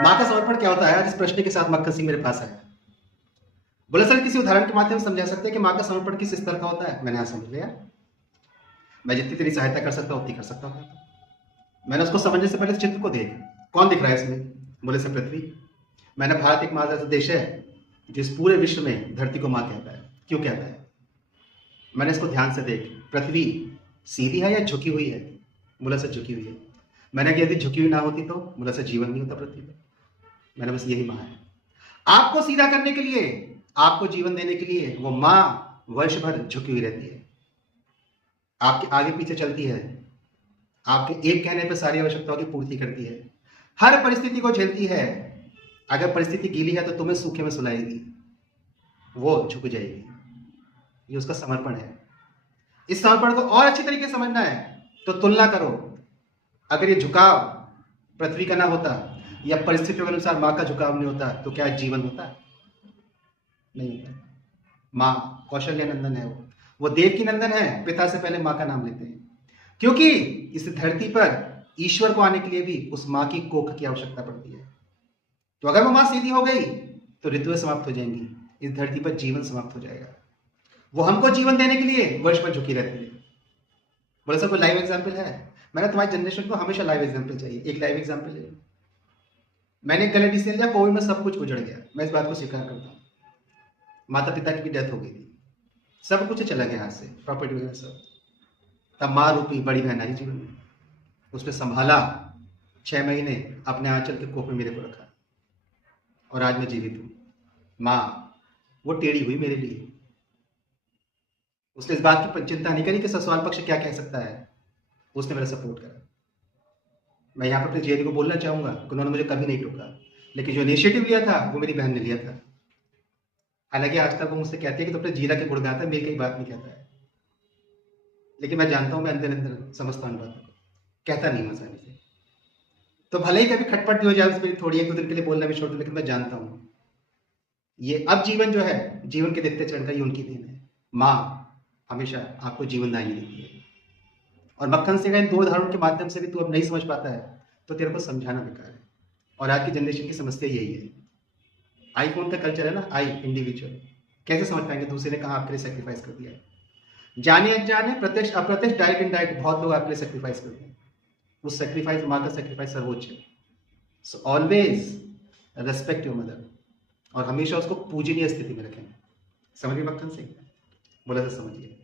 माँ का समर्पण क्या होता है? इस प्रश्न के साथ मक्खन सिंह मेरे पास आया। बोले सर किसी उदाहरण के माध्यम से समझा सकते हैं कि माँ का समर्पण किस स्तर का होता है? मैंने हाँ समझ लिया। मैं जितनी तेरी सहायता कर सकता हूँ उतनी कर सकता हूँ। मैंने उसको समझने से पहले चित्र को देख, कौन दिख रहा है इसमें? बोले सर पृथ्वी। मैंने भारत एक महान देश है जिस पूरे विश्व में धरती को माँ कहता है। क्यों कहता है? मैंने इसको ध्यान से देख, पृथ्वी सीधी है या झुकी हुई है? बोला सर झुकी हुई है। मैंने कहा यदि झुकी हुई ना होती तो? बोला सर जीवन नहीं होता पृथ्वी पे। मैंने बस यही माँ है। आपको सीधा करने के लिए, आपको जीवन देने के लिए वो माँ वर्ष भर झुकी हुई रहती है, आपके आगे पीछे चलती है, आपके एक कहने पर सारी आवश्यकताओं की पूर्ति करती है, हर परिस्थिति को झेलती है। अगर परिस्थिति गीली है तो तुम्हें सूखे में सुलाएगी, वो झुक जाएगी। ये उसका समर्पण है। इस समर्पण को और अच्छी तरीके से समझना है तो तुलना करो। अगर ये झुकाव पृथ्वी का ना होता या परिस्थितियों के अनुसार माँ का झुकाव नहीं होता तो क्या जीवन होता? नहीं होता। माँ कौशल्य नंदन है, वो देव की नंदन है, पिता से पहले माँ का नाम लेते हैं, क्योंकि इस धरती पर ईश्वर को आने के लिए भी उस माँ की कोख की आवश्यकता पड़ती है। तो अगर वो माँ सीधी हो गई तो ऋतुएं समाप्त हो जाएंगी, इस धरती पर जीवन समाप्त हो जाएगा। वो हमको जीवन देने के लिए वर्ष भर झुकी रहती है। बोले सर कोई लाइव एग्जाम्पल है? मैंने तुम्हारी जनरेशन को हमेशा लाइव एग्जाम्पल चाहिए। एक लाइव एग्जाम्पल है, मैंने एक गलत डिसीजन लिया, कोविड में सब कुछ उजड़ गया। मैं इस बात को स्वीकार करता हूँ। माता पिता की भी डेथ हो गई थी, सब कुछ चला गया हाथ से, प्रॉपर्टी वगैरह सब। तब माँ रूपी बड़ी बहन आई जीवन में, उसने संभाला, 6 महीने अपने आंचल के कोख में मेरे को रखा और आज मैं जीवित हूँ। माँ वो टेढ़ी हुई मेरे लिए, उसने इस बात की चिंता नहीं करी कि ससुराल पक्ष क्या कह सकता है, उसने मेरा सपोर्ट करा। मैं यहाँ पर अपने जीजा को बोलना चाहूंगा कि उन्होंने मुझे कभी नहीं टोका, लेकिन जो इनिशिएटिव लिया था वो मेरी बहन ने लिया था। हालांकि आज तक वो मुझसे कहती है कि तो अपने जीजा के गुण गाता है, मेरी कई बात नहीं कहता है, लेकिन मैं जानता हूँ, मैं अंदर अंदर समझता हूँ बातों को, कहता नहीं आसानी से। तो भले ही कभी खटपट भी हो जाए उसमें, थोड़ी 1-2 दिन के लिए बोलना भी छोड़ दूं, लेकिन मैं जानता हूँ ये अब जीवन जो है, जीवन के देखते चढ़ का ये उनकी देन है। माँ हमेशा आपको जीवनदायिनी देती है। और मक्खन सिंह इन 2 उदाहरणों के माध्यम से भी तू अब नहीं समझ पाता है तो तेरे को समझाना बेकार है। और आज की जनरेशन की समस्या यही है। आईफोन का कल्चर है ना, आई इंडिविजुअल, कैसे समझ पाएंगे दूसरे ने कहा आपके लिए सेक्रीफाइस कर दिया है? जाने अनजाने, प्रत्यक्ष अप्रत्यक्ष, डायरेक्ट इनडायरेक्ट बहुत लोग आपके लिए सेक्रीफाइस करते हैं। उस सेक्रीफाइस, माँ का सेक्रीफाइस सर्वोच्च है। So always respect your mother और हमेशा उसको पूजनीय स्थिति में रखें। समझिए मक्खन सिंह? बोला तो समझिए।